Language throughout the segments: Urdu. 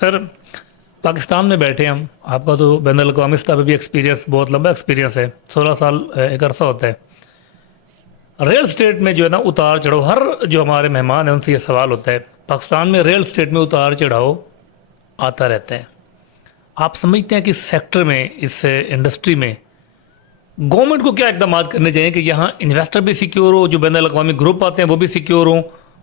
سر پاکستان میں بیٹھے ہم، آپ کا تو بین الاقوامی سطح پہ بھی ایکسپیرینس، بہت لمبا ایکسپیرینس ہے، 16 سال ایک عرصہ ہوتا ہے ریل اسٹیٹ میں جو ہے نا اتار چڑھاؤ. ہر جو ہمارے مہمان ہیں ان سے یہ سوال ہوتا ہے، پاکستان میں ریل اسٹیٹ میں اتار چڑھاؤ آتا رہتا ہے. آپ سمجھتے ہیں کہ اس سیکٹر میں، اس انڈسٹری میں گورنمنٹ کو کیا اقدامات کرنے چاہیے کہ یہاں انویسٹر بھی سیکیور ہو، جو بین الاقوامی گروپ آتے ہیں وہ بھی سیکیور ہوں،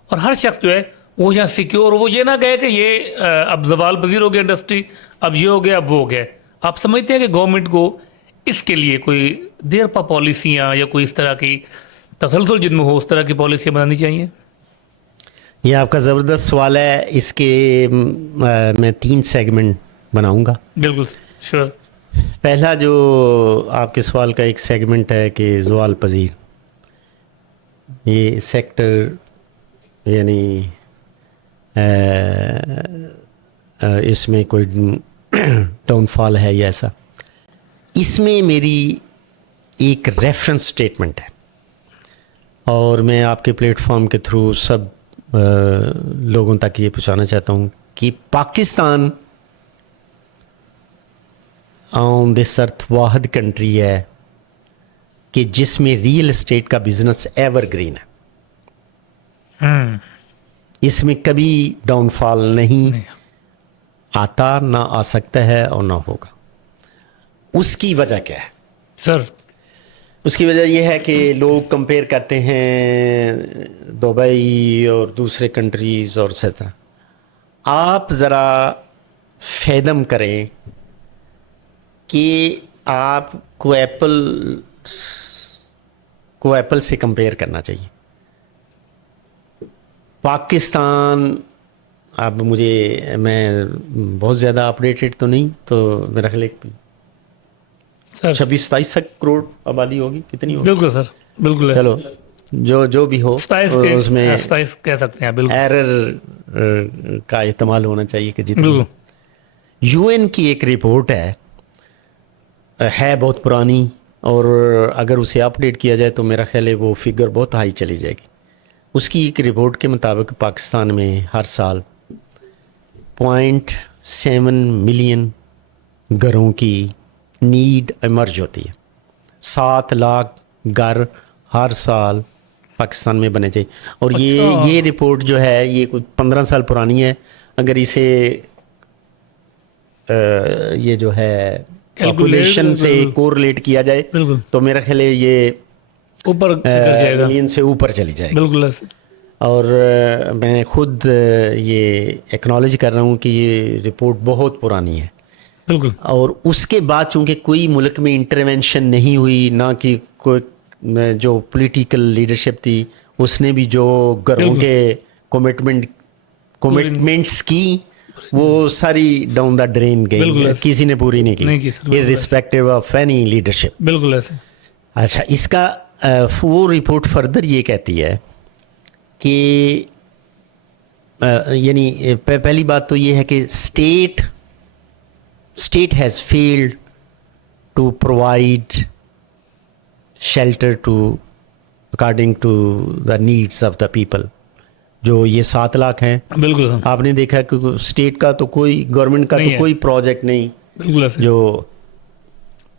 اور ہر شخص جو ہے وہ یہاں سیکیور ہو، وہ یہ نہ کہے کہ یہ اب زوال پذیر ہو گیا انڈسٹری، اب یہ ہو گیا اب وہ ہو گیا. آپ سمجھتے ہیں کہ گورنمنٹ کو اس کے لیے کوئی دیر پا پالیسیاں یا کوئی اس طرح کی تسلسل جن میں ہو اس طرح کی پالیسیاں بنانی چاہیے؟ یہ آپ کا زبردست سوال ہے. اس کے میں 3 سیگمنٹ بناؤں گا. بالکل شور. پہلا جو آپ کے سوال کا ایک سیگمنٹ ہے کہ زوال پذیر، یہ سیکٹر یعنی اس میں کوئی ڈاؤن فال ہے یا ایسا. اس میں میری ایک ریفرنس سٹیٹمنٹ ہے، اور میں آپ کے پلیٹ فارم کے تھرو سب لوگوں تک یہ پہنچانا چاہتا ہوں کہ پاکستان آن دس ارتھ واحد کنٹری ہے کہ جس میں ریئل اسٹیٹ کا بزنس ایور گرین ہے. اس میں کبھی ڈاؤن فال نہیں آتا، نہ آ سکتا ہے اور نہ ہوگا. اس کی وجہ کیا ہے سر؟ اس کی وجہ یہ ہے کہ لوگ کمپیئر کرتے ہیں دبئی اور دوسرے کنٹریز اور اسی طرح. آپ ذرا فیدم کریں کہ آپ کو ایپل سے کمپیئر کرنا چاہیے. پاکستان، اب میں بہت زیادہ اپڈیٹڈ تو نہیں، تو میرا خیال 26-27 کروڑ آبادی ہوگی، کتنی ہوگی؟ بالکل سر، بالکل. چلو جو بھی ہو، 27 اس میں 27 کہہ سکتے ہیں. بالکل ایرر کا احتمال ہونا چاہیے کہ جتنی. بالکل. یو این کی ایک رپورٹ ہے بہت پرانی، اور اگر اسے اپ ڈیٹ کیا جائے تو میرا خیال ہے وہ فگر بہت ہائی چلی جائے گی. اس کی ایک رپورٹ کے مطابق پاکستان میں ہر سال 0.7 ملین گھروں کی نیڈ ایمرج ہوتی ہے. 7 لاکھ گھر ہر سال پاکستان میں بنے چاہیے. اور یہ رپورٹ جو ہے یہ کچھ 15 سال پرانی ہے. اگر اسے یہ جو ہے پاپولیشن سے کورلیٹ کیا جائے تو میرا خیال ہے یہ اوپر جائے گا، ملین سے اوپر چلی جائے گی. بالکل ایسے. اور میں خود یہ ایکنالج کر رہا ہوں کہ یہ رپورٹ بہت پرانی ہے. بالکل. اور اس کے بعد چونکہ کوئی ملک میں انٹرونشن نہیں ہوئی، نہ کہ کوئی جو پولیٹیکل لیڈرشپ تھی اس نے بھی جو گھروں کے کمٹمنٹس کی وہ ساری ڈاؤن دا ڈرین گئی، کسی نے پوری نہیں کی، irrespective آف اینی لیڈرشپ. بالکل ایسے. اچھا، اس کا وہ رپورٹ فردر یہ کہتی ہے کہ یعنی پہلی بات تو یہ ہے کہ state has failed to provide shelter according to the needs of the people. جو یہ 7 لاکھ ہیں، بالکل آپ نے دیکھا کہ اسٹیٹ کا تو کوئی، گورنمنٹ کا تو کوئی پروجیکٹ نہیں جو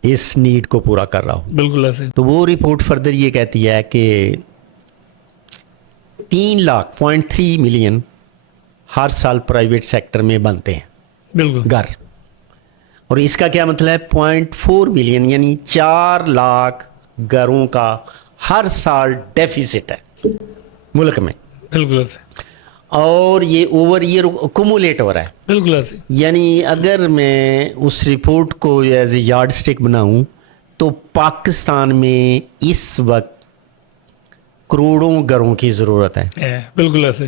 اس نیڈ کو پورا کر رہا ہو. بالکل ایسے. تو وہ رپورٹ فردر یہ کہتی ہے کہ 3.3 ملین ہر سال پرائیویٹ سیکٹر میں بنتے ہیں بالکل گھر. اور اس کا کیا مطلب ہے؟ 0.4 ملین یعنی 4 لاکھ گھروں کا ہر سال ڈیفیسٹ ہے ملک میں. بالکل ایسے. اور یہ اوور ایئر کمولیٹ ہو رہا ہے. بالکل ایسے. یعنی اگر میں اس رپورٹ کو ایز اے یارڈ اسٹک بناؤں تو پاکستان میں اس وقت کروڑوں گھروں کی ضرورت ہے. بالکل ایسے.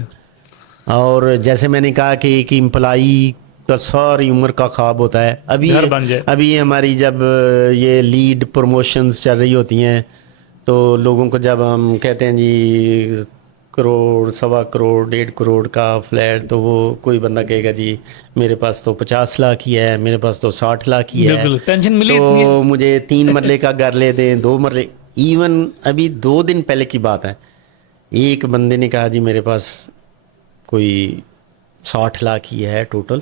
اور جیسے میں نے کہا کہ ایک امپلائی کا ساری عمر کا خواب ہوتا ہے. ابھی ہماری جب یہ لیڈ پروموشنز چل رہی ہوتی ہیں تو لوگوں کو جب ہم کہتے ہیں جی کروڑ، 1.25 کروڑ، 1.5 کروڑ کا فلیٹ، تو وہ کوئی بندہ کہے گا جی میرے پاس تو 50 لاکھ ہی ہے، میرے پاس تو 60 لاکھ ہی ہے، تو مجھے 3 مرلے کا گھر لے دیں، 2 مرلے. ایون ابھی 2 دن پہلے کی بات ہے، ایک بندے نے کہا جی میرے پاس کوئی 60 لاکھ ہی ہے ٹوٹل،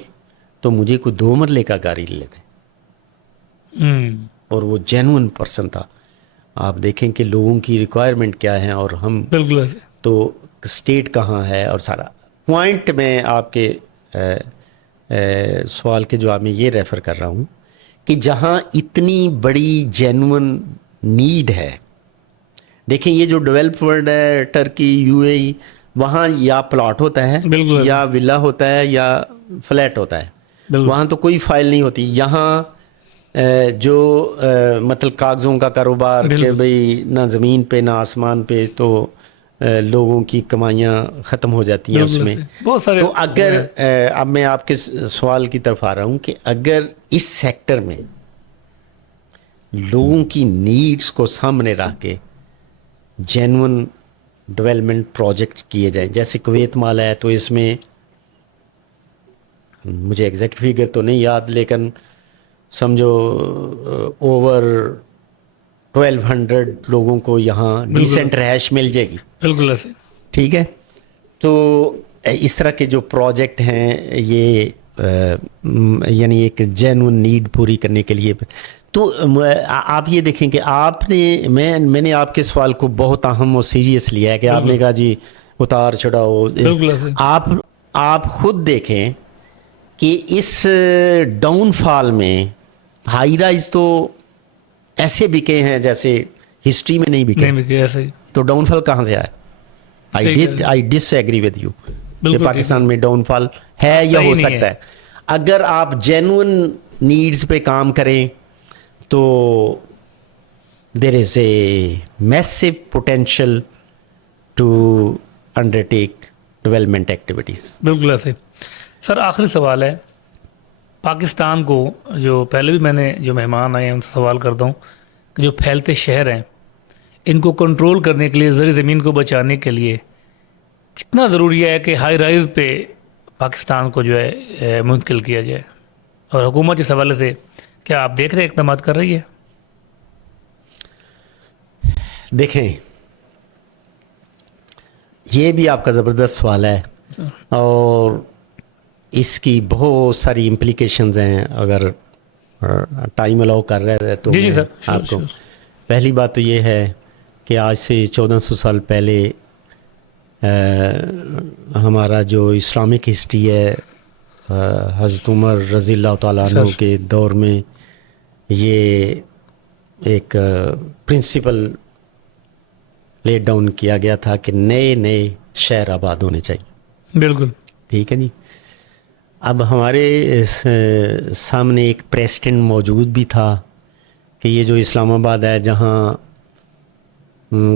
تو مجھے کوئی 2 مرلے کا گاڑی لے لیتے، اور وہ جینون پرسن تھا. آپ دیکھیں کہ لوگوں کی ریکوائرمنٹ کیا ہے اور ہم بالکل تو اسٹیٹ کہاں ہے اور سارا پوائنٹ. میں آپ کے سوال کے جواب میں یہ ریفر کر رہا ہوں کہ جہاں اتنی بڑی جینون نیڈ ہے، دیکھیں یہ جو ڈیولپ ورلڈ ہے، ٹرکی، یو اے ای، وہاں یا پلاٹ ہوتا ہے بالکل یا ولا ہوتا ہے یا فلیٹ ہوتا ہے، بالکل وہاں تو کوئی فائل نہیں ہوتی. یہاں جو مطلب کاغذوں کا کاروبار کہ بالکل بھئی نہ زمین پہ نہ آسمان پہ، تو لوگوں کی کمائیاں ختم ہو جاتی ہیں اس بالکل میں. بہت سارے تو اگر اب میں آپ کے سوال کی طرف آ رہا ہوں کہ اگر اس سیکٹر میں لوگوں کی نیڈز کو سامنے رکھ کے جینون ڈیولپمنٹ پروجیکٹس کیے جائیں، جیسے کویت مال ہے، تو اس میں مجھے ایگزیکٹ فگر تو نہیں یاد، لیکن سمجھو اوور 1200 لوگوں کو یہاں ڈیسنٹ رہائش مل جائے گی. بالکل ایسے ٹھیک ہے. تو اس طرح کے جو پروجیکٹ ہیں یہ یعنی ایک جینون نیڈ پوری کرنے کے لیے. تو آپ یہ دیکھیں کہ آپ نے میں نے آپ کے سوال کو بہت اہم اور سیریس لیا ہے کہ آپ نے کہا جی اتار چڑھاؤ. آپ خود دیکھیں کہ اس ڈاؤن فال میں ہائی رائز تو ایسے بکے ہیں جیسے ہسٹری میں نہیں بکے. ایسے تو ڈاؤن فال کہاں سے آیا؟ آئی ڈس ایگری ود یو کہ پاکستان میں ڈاؤن فال ہے یا ہو سکتا ہے. اگر آپ جینون نیڈز پہ کام کریں تو there is a massive potential to undertake development activities. بالکل ایسے. سر آخری سوال ہے، پاکستان کو جو پہلے بھی میں نے جو مہمان آئے ہیں ان سے سوال کرتا ہوں کہ جو پھیلتے شہر ہیں ان کو کنٹرول کرنے کے لیے، زرعی زمین کو بچانے کے لیے کتنا ضروری ہے کہ ہائی رائز پہ پاکستان کو جو ہے منتقل کیا جائے، اور حکومت اس حوالے سے کیا آپ دیکھ رہے اقدامات کر رہی ہے؟ دیکھیں یہ بھی آپ کا زبردست سوال ہے اور اس کی بہت ساری امپلیکیشنز ہیں. اگر ٹائم الاؤ کر رہے تو جی میں سر آپ کو پہلی بات تو یہ ہے کہ آج سے 1400 سال پہلے ہمارا جو اسلامک ہسٹری ہے، حضرت عمر رضی اللہ تعالیٰ عنہ کے دور میں یہ ایک پرنسپل لیٹ ڈاؤن کیا گیا تھا کہ نئے شہر آباد ہونے چاہیے. بالکل ٹھیک ہے جی. اب ہمارے سامنے ایک پریسیڈنٹ موجود بھی تھا کہ یہ جو اسلام آباد ہے جہاں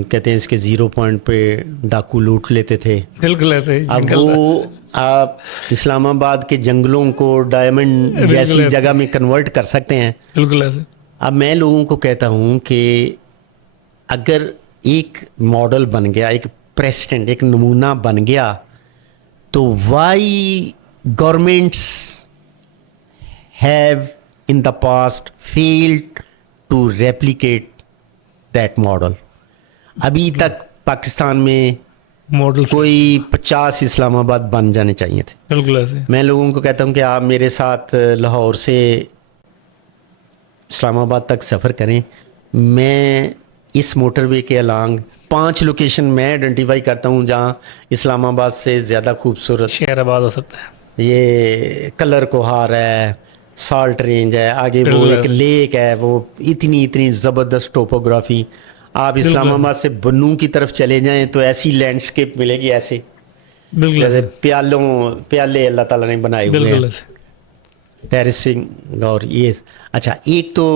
کہتے ہیں اس کے 0 پوائنٹ پہ ڈاکو لوٹ لیتے تھے. بالکل ایسے. اب وہ آپ اسلام آباد کے جنگلوں کو ڈائمنڈ جیسی جگہ میں کنورٹ کر سکتے ہیں. بالکل ایسے. اب میں لوگوں کو کہتا ہوں کہ اگر ایک ماڈل بن گیا، ایک پریسیڈنٹ، ایک نمونہ بن گیا، تو why governments have in the past failed to replicate that model. ابھی تک پاکستان میں ماڈل کوئی 50 اسلام آباد بن جانے چاہیے تھے. بالکل ایسے. میں لوگوں کو کہتا ہوں کہ آپ میرے ساتھ لاہور سے اسلام آباد تک سفر کریں، میں اس موٹر وے کے الانگ 5 لوکیشن میں آئیڈینٹیفائی کرتا ہوں جہاں اسلام آباد سے زیادہ خوبصورت شہر آباد ہو سکتا ہے. یہ کلر کوہار ہے، سالٹ رینج ہے، آگے وہ ایک لیک ہے، وہ اتنی زبردست ٹوپوگرافی. آپ اسلام آباد سے بنو کی طرف چلے جائیں تو ایسی لینڈسکیپ ملے گی، ایسے جیسے پیالے اللہ تعالیٰ نے بنائے ہوئے ہیں، ٹیرسنگ. اور یہ اچھا، ایک تو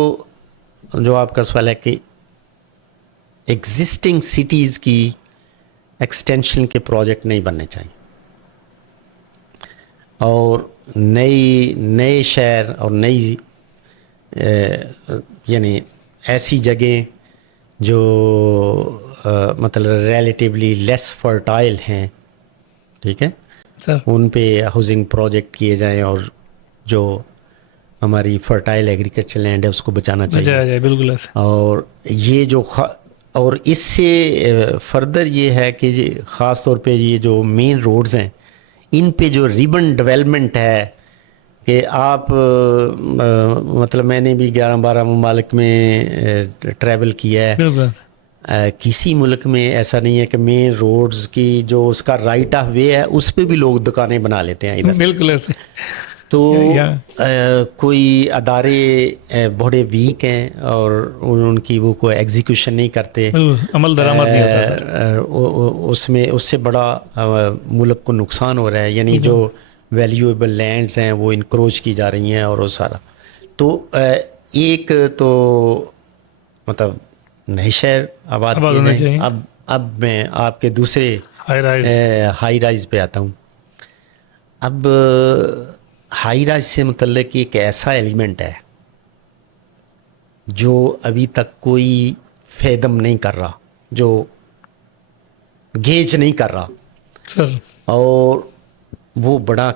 جو آپ کا سوال ہے کہ ایگزسٹنگ سٹیز کی ایکسٹینشن کے پروجیکٹ نہیں بننے چاہیے، اور نئے شہر اور نئی یعنی ایسی جگہیں جو مطلب ریلیٹیولی لیس فرٹائل ہیں، ٹھیک ہے، ان پہ ہاؤسنگ پروجیکٹ کیے جائیں اور جو ہماری فرٹائل ایگریکلچر لینڈ ہے اس کو بچانا چاہیے. بالکل. اور یہ جو اور اس سے فردر یہ ہے کہ خاص طور پہ یہ جو مین روڈز ہیں ان پہ جو ریبن ڈیولپمنٹ ہے کہ آپ مطلب میں نے بھی 11-12 ممالک میں ٹریول کیا ہے. بالکل کسی ملک میں ایسا نہیں ہے کہ مین روڈز کی جو اس کا رائٹ آف وے ہے اس پہ بھی لوگ دکانیں بنا لیتے ہیں ادھر. بالکل ایسے. تو کوئی ادارے بڑے ویک ہیں اور ان کی وہ کوئی ایگزیکیوشن نہیں کرتے, عمل درآمد نہیں ہوتا سر. اس میں اس سے بڑا ملک کو نقصان ہو رہا ہے. یعنی جو ویلیویبل لینڈز ہیں وہ انکروچ کی جا رہی ہیں اور وہ سارا. تو ایک تو مطلب نئے شہر آباد کیے جائیں. اب میں آپ کے دوسرے ہائی رائز پہ آتا ہوں. اب ہائی رائز سے متعلق ایک ایسا ایلیمنٹ ہے جو ابھی تک کوئی فیدم نہیں کر رہا, جو گیج نہیں کر رہا سر, اور وہ بڑا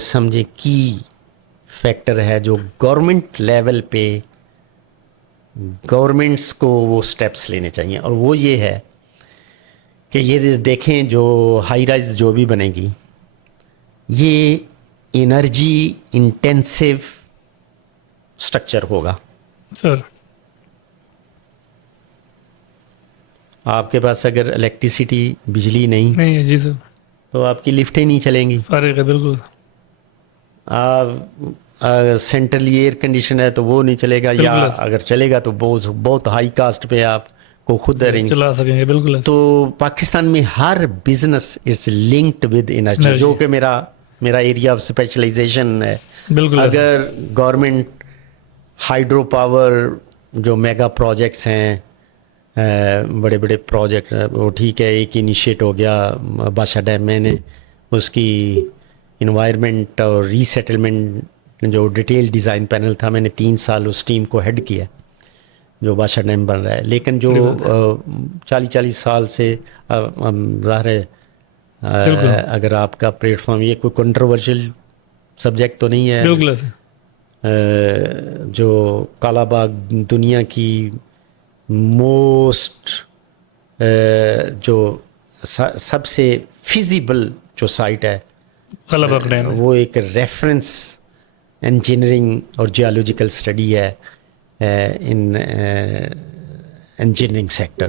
سمجھے کی فیکٹر ہے جو گورنمنٹ لیول پہ گورنمنٹس کو وہ سٹیپس لینے چاہیے. اور وہ یہ ہے کہ یہ دیکھیں جو ہائی رائز جو بھی بنے گی یہ انرجی انٹینسیو سٹرکچر ہوگا. سر آپ کے پاس اگر الیکٹریسٹی بجلی نہیں ہے جی سر تو آپ کی لفٹیں نہیں چلیں گی. فارغ ہے بالکل. سینٹرلی ایئر کنڈیشن ہے تو وہ نہیں چلے گا, یا اگر چلے گا تو بہت ہائی کاسٹ پہ آپ کو خود ارینج چلا سکیں گے. بالکل. تو پاکستان میں ہر business is linked with energy, جو کہ میرا ایریا آف اسپیشلائزیشن ہے. بالکل. اگر گورنمنٹ ہائیڈرو پاور جو میگا پروجیکٹس ہیں, بڑے بڑے پروجیکٹ, وہ ٹھیک ہے ایک انیشیٹ ہو گیا بادشاہ ڈیم, میں نے اس کی انوائرمنٹ اور ری سیٹلمنٹ جو ڈیٹیل ڈیزائن پینل تھا میں نے 3 سال اس ٹیم کو ہیڈ کیا جو بادشاہ ڈیم بن رہا ہے. لیکن جو 40 سال سے ظاہر ہے اگر آپ کا پلیٹ فارم, یہ کوئی کنٹروورشل سبجیکٹ تو نہیں ہے. بالکل. جو کالا باغ دنیا کی موسٹ جو سب سے فیزیبل جو سائٹ ہے وہ ایک ریفرنس انجینئرنگ اور جیولوجیکل اسٹڈی ہے ان انجینئرنگ سیکٹر.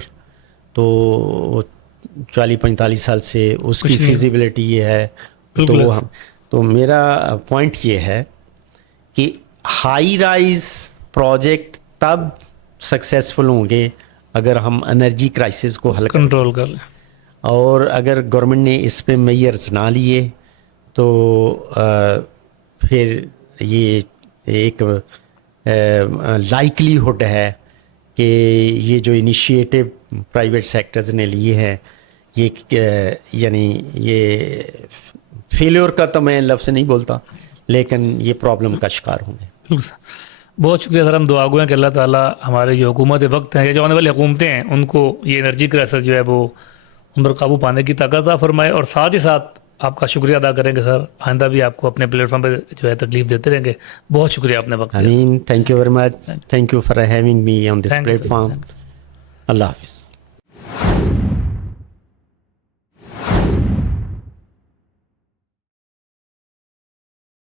تو 40-45 سال سے اس کی فیزیبلٹی یہ ہے. تو میرا پوائنٹ یہ ہے کہ ہائی رائز پروجیکٹ تب سکسیزفل ہوں گے اگر ہم انرجی کرائسس کو حل کنٹرول کر لیں, اور اگر گورنمنٹ نے اس پہ میئرز نہ لیے تو پھر یہ ایک لائکلیہڈ ہے کہ یہ جو انیشیٹو پرائیویٹ سیکٹرز نے لیے ہیں یہ یعنی یہ فیلیور کا تو میں لفظ نہیں بولتا, لیکن یہ پرابلم کا شکار ہوں گے. بہت شکریہ سر. ہم دعا گو ہیں کہ اللہ تعالیٰ ہمارے جو حکومت وقت ہیں یا جو آنے والی حکومتیں ہیں ان کو یہ انرجی کرائسس جو ہے وہ ان پر قابو پانے کی طاقت عطا فرمائے, اور ساتھ ہی ساتھ آپ کا شکریہ ادا کریں گے سر. آئندہ بھی آپ کو اپنے پلیٹ فارم پہ جو ہے تکلیف دیتے رہیں گے. بہت شکریہ آپ نے وقت دیا. امین, thank you very much. Thank you for having me on this platform. اللہ حافظ.